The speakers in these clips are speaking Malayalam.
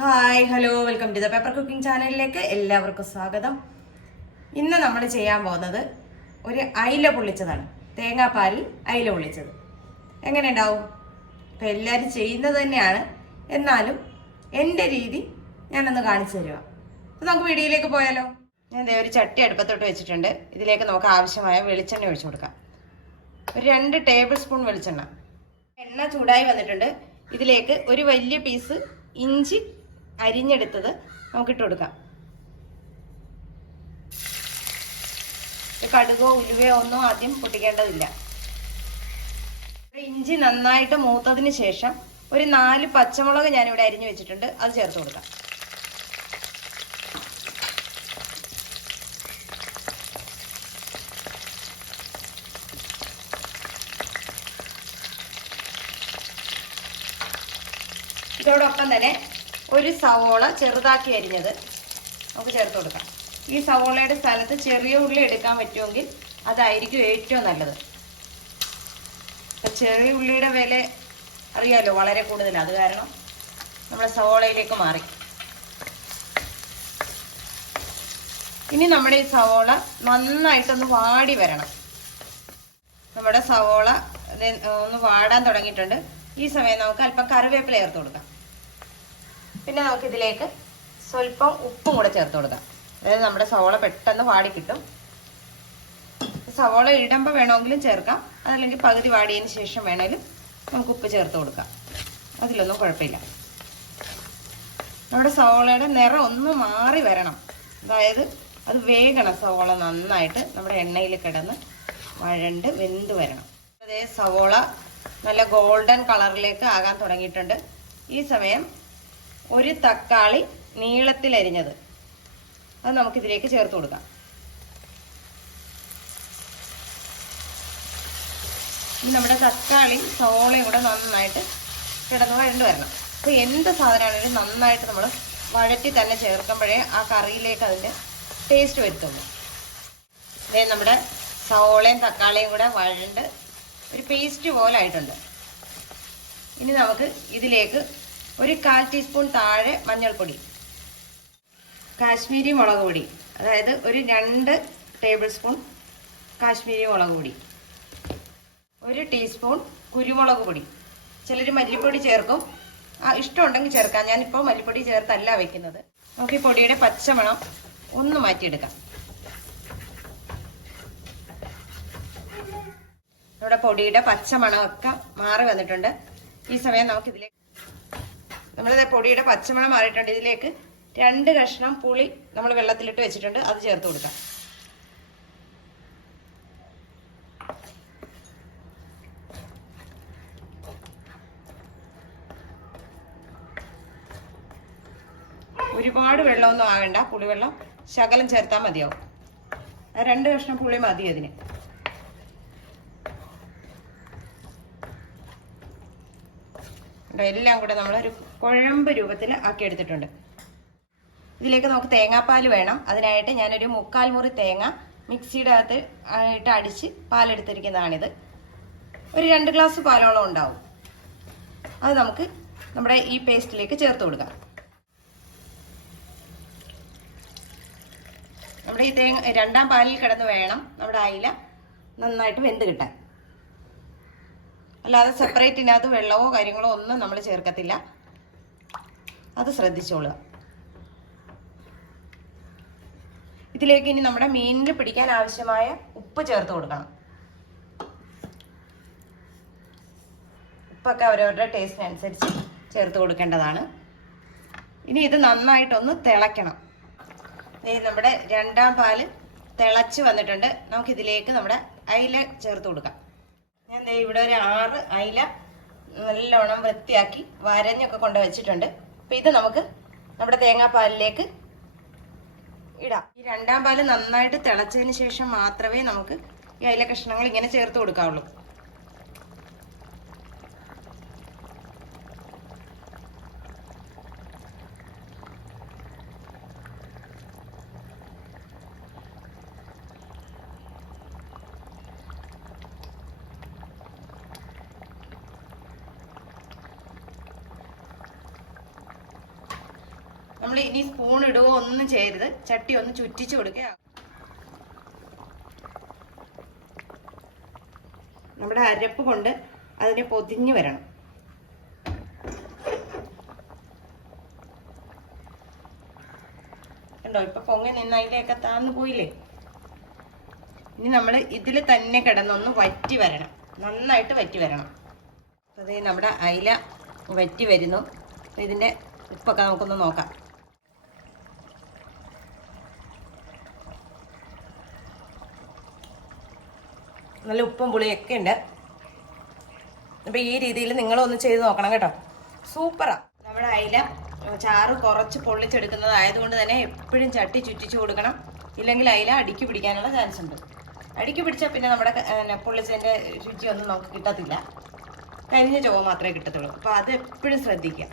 Hi hello welcome to the paper cooking ചാനലിലേക്ക് എല്ലാവർക്കും സ്വാഗതം. ഇന്ന് നമ്മൾ ചെയ്യാൻ പോകുന്നത് ഒരു അയില പൊള്ളിച്ചതാണ്. തേങ്ങാപ്പാലിൽ അയില പൊള്ളിച്ചത്. എങ്ങനെ ഉണ്ടാവും? ഇപ്പം എല്ലാവരും ചെയ്യുന്നത് തന്നെയാണ്. എന്നാലും എന്റെ രീതി ഞാനൊന്ന് കാണിച്ചു തരുക അപ്പം നമുക്ക് വീഡിയോയിലേക്ക് പോയാലോ? ഞാൻ ഇതേ ഒരു ചട്ടി അടുപ്പത്തോട്ട് വെച്ചിട്ടുണ്ട്. ഇതിലേക്ക് നമുക്ക് ആവശ്യമായ വെളിച്ചെണ്ണ ഒഴിച്ചു കൊടുക്കാം. ഒരു രണ്ട് ടേബിൾ സ്പൂൺ വെളിച്ചെണ്ണ. എണ്ണ ചൂടായി വന്നിട്ടുണ്ട്. ഇതിലേക്ക് ഒരു വലിയ പീസ് ഇഞ്ചി അരിഞ്ഞെടുത്തത് നമുക്കിട്ട് കൊടുക്കാം. കടുകോ ഉലുവയോ ഒന്നും ആദ്യം പൊട്ടിക്കേണ്ടതില്ല. ഇഞ്ചി നന്നായിട്ട് മൂത്തതിന് ശേഷം ഒരു നാല് പച്ചമുളക് ഞാനിവിടെ അരിഞ്ഞു വെച്ചിട്ടുണ്ട്. അത് ചേർത്ത് കൊടുക്കാം. ഇതോടൊപ്പം തന്നെ ഒരു സവോള ചെറുതാക്കി അരിഞ്ഞത്. നമുക്ക് ചേർത്ത് കൊടുക്കാം. ഈ സവോളയുടെ സ്ഥലത്ത് ചെറിയ ഉള്ളി എടുക്കാൻ പറ്റുമെങ്കിൽ അതായിരിക്കും ഏറ്റവും നല്ലത്. ചെറിയ ഉള്ളിയുടെ വില അറിയാലോ വളരെ കൂടുതലാണ് അത് കാരണം നമ്മുടെ സവോളയിലേക്ക് മാറി. ഇനി നമ്മുടെ ഈ സവോള നന്നായിട്ടൊന്ന് വാടി വരണം. നമ്മുടെ സവോള ഒന്ന് വാടാൻ തുടങ്ങിയിട്ടുണ്ട്. ഈ സമയം നമുക്ക് അല്പം കറിവേപ്പില ചേർത്ത് കൊടുക്കാം. പിന്നെ നമുക്ക് ഇതിലേക്ക് സ്വല്പം ഉപ്പും കൂടെ ചേർത്ത് കൊടുക്കാം. അതായത് നമ്മുടെ സവോള പെട്ടെന്ന് വാടി കിട്ടും. സവോള ഇടുമ്പോൾ വേണമെങ്കിലും ചേർക്കാം. അതല്ലെങ്കിൽ പകുതി വാടിയതിന് ശേഷം വേണമെങ്കിലും നമുക്ക് ഉപ്പ് ചേർത്ത് കൊടുക്കാം. അതിലൊന്നും കുഴപ്പമില്ല. നമ്മുടെ സവോളയുടെ നിറം ഒന്ന് മാറി വരണം. അതായത് അത് വേഗണം സവോള നന്നായിട്ട് നമ്മുടെ എണ്ണയിൽ കിടന്ന് വഴണ്ട് വെന്ത് വരണം. അതേ സവോള നല്ല ഗോൾഡൻ കളറിലേക്ക് ആകാൻ തുടങ്ങിയിട്ടുണ്ട്. ഈ സമയം ഒരു തക്കാളി നീളത്തിൽ അരിഞ്ഞത്. അത് നമുക്കിതിലേക്ക് ചേർത്ത് കൊടുക്കാം. നമ്മുടെ തക്കാളി സവോളയും കൂടെ നന്നായിട്ട് കിടന്ന് വഴണ്ട് വരണം. അപ്പോൾ എന്ത് സാധനമാണെങ്കിലും നന്നായിട്ട് നമ്മൾ വഴറ്റി തന്നെ ചേർക്കുമ്പോഴേ ആ കറിയിലേക്ക് അതിന്റെ ടേസ്റ്റ് വരുത്തുള്ളൂ. ഇതേ നമ്മുടെ സവോളയും തക്കാളിയും കൂടെ വഴണ്ട് ഒരു പേസ്റ്റ് പോലെ ആയിട്ടുണ്ട്. ഇനി നമുക്ക് ഇതിലേക്ക് ഒരു കാൽ ടീസ്പൂൺ താഴെ മഞ്ഞൾപ്പൊടി കാശ്മീരി മുളക് പൊടി അതായത് ഒരു രണ്ട് ടേബിൾ സ്പൂൺ കാശ്മീരി മുളക് പൊടി ഒരു ടീസ്പൂൺ കുരുമുളക് പൊടി. ചിലർ മല്ലിപ്പൊടി ചേർക്കും. ആ ഇഷ്ടമുണ്ടെങ്കിൽ ചേർക്കാം. ഞാനിപ്പോൾ മല്ലിപ്പൊടി ചേർത്തല്ല വെക്കുന്നത്. നമുക്ക് ഈ പൊടിയുടെ പച്ചമണം ഒന്ന് മാറ്റിയെടുക്കാം. നമ്മുടെ പൊടിയുടെ പച്ചമണമൊക്കെ മാറി വന്നിട്ടുണ്ട്. ഈ സമയം നമുക്ക് ഇതിലേക്ക് നമ്മളിത് പൊടിയുടെ പച്ചമണം മാറിയിട്ടുണ്ട്. ഇതിലേക്ക് രണ്ട് കഷ്ണം പുളി നമ്മൾ വെള്ളത്തിലിട്ട് വെച്ചിട്ടുണ്ട്. അത് ചേർത്ത് കൊടുക്കാം. ഒരുപാട് വെള്ളമൊന്നും ആകണ്ട. പുളിവെള്ളം ശകലം ചേർത്താൽ മതിയാവും. രണ്ട് കഷ്ണം പുളി മതി അതിന്. എല്ലാം കൂടെ നമ്മളൊരു കുഴമ്പ് രൂപത്തിൽ ആക്കി എടുത്തിട്ടുണ്ട്. ഇതിലേക്ക് നമുക്ക് തേങ്ങാപ്പാൽ വേണം. അതിനായിട്ട് ഞാനൊരു മുക്കാൽ മുറി തേങ്ങ മിക്സിയുടെ അകത്ത് ആയിട്ട് അടിച്ച് പാലെടുത്തിരിക്കുന്നതാണിത്. ഒരു രണ്ട് ഗ്ലാസ് പാലോളം ഉണ്ടാവും. അത് നമുക്ക് നമ്മുടെ ഈ പേസ്റ്റിലേക്ക് ചേർത്ത് കൊടുക്കാം. നമ്മുടെ ഈ തേങ്ങ രണ്ടാം പാലിൽ കിടന്ന് വേണം നമ്മുടെ അയില നന്നായിട്ട് വെന്ത് കിട്ടാൻ. അല്ലാതെ സെപ്പറേറ്റ് ഇതിനകത്ത് വെള്ളമോ കാര്യങ്ങളോ ഒന്നും നമ്മൾ ചേർക്കത്തില്ല. അത് ശ്രദ്ധിച്ചോളുക. ഇതിലേക്ക് ഇനി നമ്മുടെ മീനിൽ പിടിക്കാൻ ആവശ്യമായ ഉപ്പ് ചേർത്ത് കൊടുക്കണം. ഉപ്പൊക്കെ അവരവരുടെ ടേസ്റ്റിനനുസരിച്ച് ചേർത്ത് കൊടുക്കേണ്ടതാണ്. ഇനി ഇത് നന്നായിട്ടൊന്ന് തിളയ്ക്കണം. നമ്മുടെ രണ്ടാം പാൽ തിളച്ച് വന്നിട്ടുണ്ട്. നമുക്കിതിലേക്ക് നമ്മുടെ അയില ചേർത്ത് കൊടുക്കാം. ഇവിടെ ഒരു ആറ് അയില നല്ലോണം വൃത്തിയാക്കി വരഞ്ഞൊക്കെ കൊണ്ട് വെച്ചിട്ടുണ്ട്. അപ്പം ഇത് നമുക്ക് നമ്മുടെ തേങ്ങാപ്പാലിലേക്ക് ഇടാം. ഈ രണ്ടാം പാൽ നന്നായിട്ട് തിളച്ചതിന് ശേഷം മാത്രമേ നമുക്ക് ഈ അയില കഷ്ണങ്ങൾ ഇങ്ങനെ ചേർത്ത് കൊടുക്കാവുള്ളൂ. നമ്മൾ ഇനി സ്പൂൺ ഇടുകയോ ഒന്നും ചെയ്യരുത്. ചട്ടി ഒന്ന് ചുറ്റിച്ചു കൊടുക്കുക. നമ്മുടെ അരപ്പ് കൊണ്ട് അതിനെ പൊതിഞ്ഞു വരണം. കണ്ടോ ഇപ്പൊ പൊങ്ങി നിന്ന് അതിലേക്ക് താന്നു പോയില്ലേ? ഇനി നമ്മൾ ഇതിൽ തന്നെ കിടന്നൊന്ന് വറ്റി വരണം. നന്നായിട്ട് വറ്റി വരണം. അപ്പോൾ അതേ നമ്മുടെ അയില വറ്റി വരുന്നു. അപ്പോൾ ഇതിന്റെ ഉപ്പൊക്കെ നമുക്കൊന്ന് നോക്കാം. നല്ല ഉപ്പും പുളിയൊക്കെ ഉണ്ട്. അപ്പോൾ ഈ രീതിയിൽ നിങ്ങളൊന്ന് ചെയ്ത് നോക്കണം കേട്ടോ. സൂപ്പറാണ് നമ്മുടെ അയില ചാറ് കുറച്ച് പൊള്ളിച്ചെടുക്കുന്നത് ആയതുകൊണ്ട് തന്നെ എപ്പോഴും ചട്ടി ചുറ്റിച്ചു കൊടുക്കണം. ഇല്ലെങ്കിൽ അയില അടിക്ക് പിടിക്കാനുള്ള ചാൻസ് ഉണ്ട്. അടിക്ക് പിടിച്ചാൽ പിന്നെ നമ്മുടെ പൊള്ളിച്ചതിന്റെ രുചിയൊന്നും നമുക്ക് കിട്ടത്തില്ല. കരിഞ്ഞ ചുവ മാത്രമേ കിട്ടത്തുള്ളൂ. അപ്പോൾ അത് എപ്പോഴും ശ്രദ്ധിക്കുക.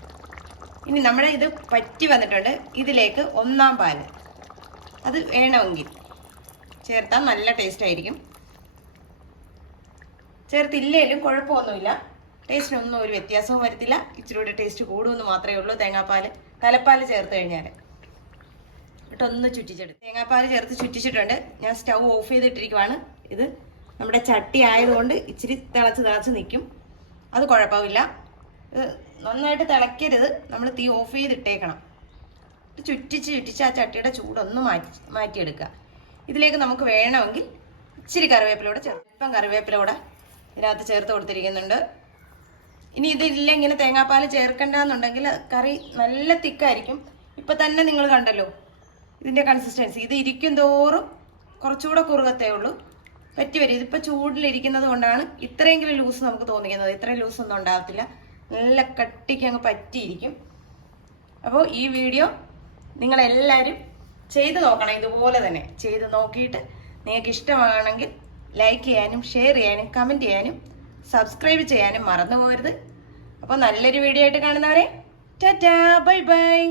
ഇനി നമ്മുടെ ഇത് പറ്റി വന്നിട്ടുണ്ട്. ഇതിലേക്ക് ഒന്നാം പാൽ. അത് വേണമെങ്കിൽ ചേർത്താൽ നല്ല ടേസ്റ്റ് ആയിരിക്കും. ചേർത്തില്ലേലും കുഴപ്പമൊന്നുമില്ല. ടേസ്റ്റിനൊന്നും ഒരു വ്യത്യാസവും വരത്തില്ല. ഇച്ചിരി കൂടെ ടേസ്റ്റ് കൂടുമെന്ന് മാത്രമേ ഉള്ളൂ തേങ്ങാപ്പാൽ തലപ്പാൽ ചേർത്ത് കഴിഞ്ഞാൽ ഇട്ടൊന്ന് ചുറ്റിച്ചെടുത്ത്. തേങ്ങാപ്പാൽ ചേർത്ത് ചുറ്റിച്ചിട്ടുണ്ട്. ഞാൻ സ്റ്റൗ ഓഫ് ചെയ്തിട്ടിരിക്കുവാണ്. ഇത് നമ്മുടെ ചട്ടി ആയതുകൊണ്ട് ഇച്ചിരി തിളച്ച് തിളച്ച് നിൽക്കും. അത് കുഴപ്പമില്ല. ഇത് നന്നായിട്ട് തിളയ്ക്കരുത്. നമ്മൾ തീ ഓഫ് ചെയ്തിട്ടേക്കണം. ചുറ്റിച്ച് ചുറ്റിച്ച് ആ ചട്ടിയുടെ ചൂടൊന്ന് മാറ്റി മാറ്റിയെടുക്കുക. ഇതിലേക്ക് നമുക്ക് വേണമെങ്കിൽ ഇച്ചിരി കറിവേപ്പിലൂടെ ചേർത്ത്. ഇപ്പം കറിവേപ്പില കൂടെ ഇതിനകത്ത് ചേർത്ത് കൊടുത്തിരിക്കുന്നുണ്ട്. ഇനി ഇതില്ല ഇങ്ങനെ തേങ്ങാപ്പാൽ ചേർക്കണ്ടെന്നുണ്ടെങ്കിൽ കറി നല്ല തിക്കായിരിക്കും. ഇപ്പം തന്നെ നിങ്ങൾ കണ്ടല്ലോ ഇതിന്റെ കൺസിസ്റ്റൻസി ഇത് ഇരിക്കും തോറും കുറച്ചുകൂടെ കുറുകത്തേ ഉള്ളൂ. പറ്റി വരും. ഇതിപ്പോൾ ചൂടിലിരിക്കുന്നത് കൊണ്ടാണ് ഇത്രയെങ്കിലും ലൂസ് നമുക്ക് തോന്നിക്കുന്നത്. ഇത്രയും ലൂസ് ഒന്നും ഉണ്ടാകത്തില്ല നല്ല കട്ടിക്ക് അങ്ങ് പറ്റിയിരിക്കും. അപ്പോൾ ഈ വീഡിയോ നിങ്ങൾ നിങ്ങളെല്ലാവരും ചെയ്ത് നോക്കണം. ഇതുപോലെ തന്നെ ചെയ്ത് നോക്കിയിട്ട് നിങ്ങൾക്ക് ഇഷ്ടമാണെങ്കിൽ ലൈക്ക് ചെയ്യാനും ഷെയർ ചെയ്യാനും കമന്റ് ചെയ്യാനും സബ്സ്ക്രൈബ് ചെയ്യാനും മറന്നു പോകരുത് അപ്പോൾ നല്ലൊരു വീഡിയോ ആയിട്ട് കാണുന്നവരെ ടാറ്റാ ബൈ ബൈ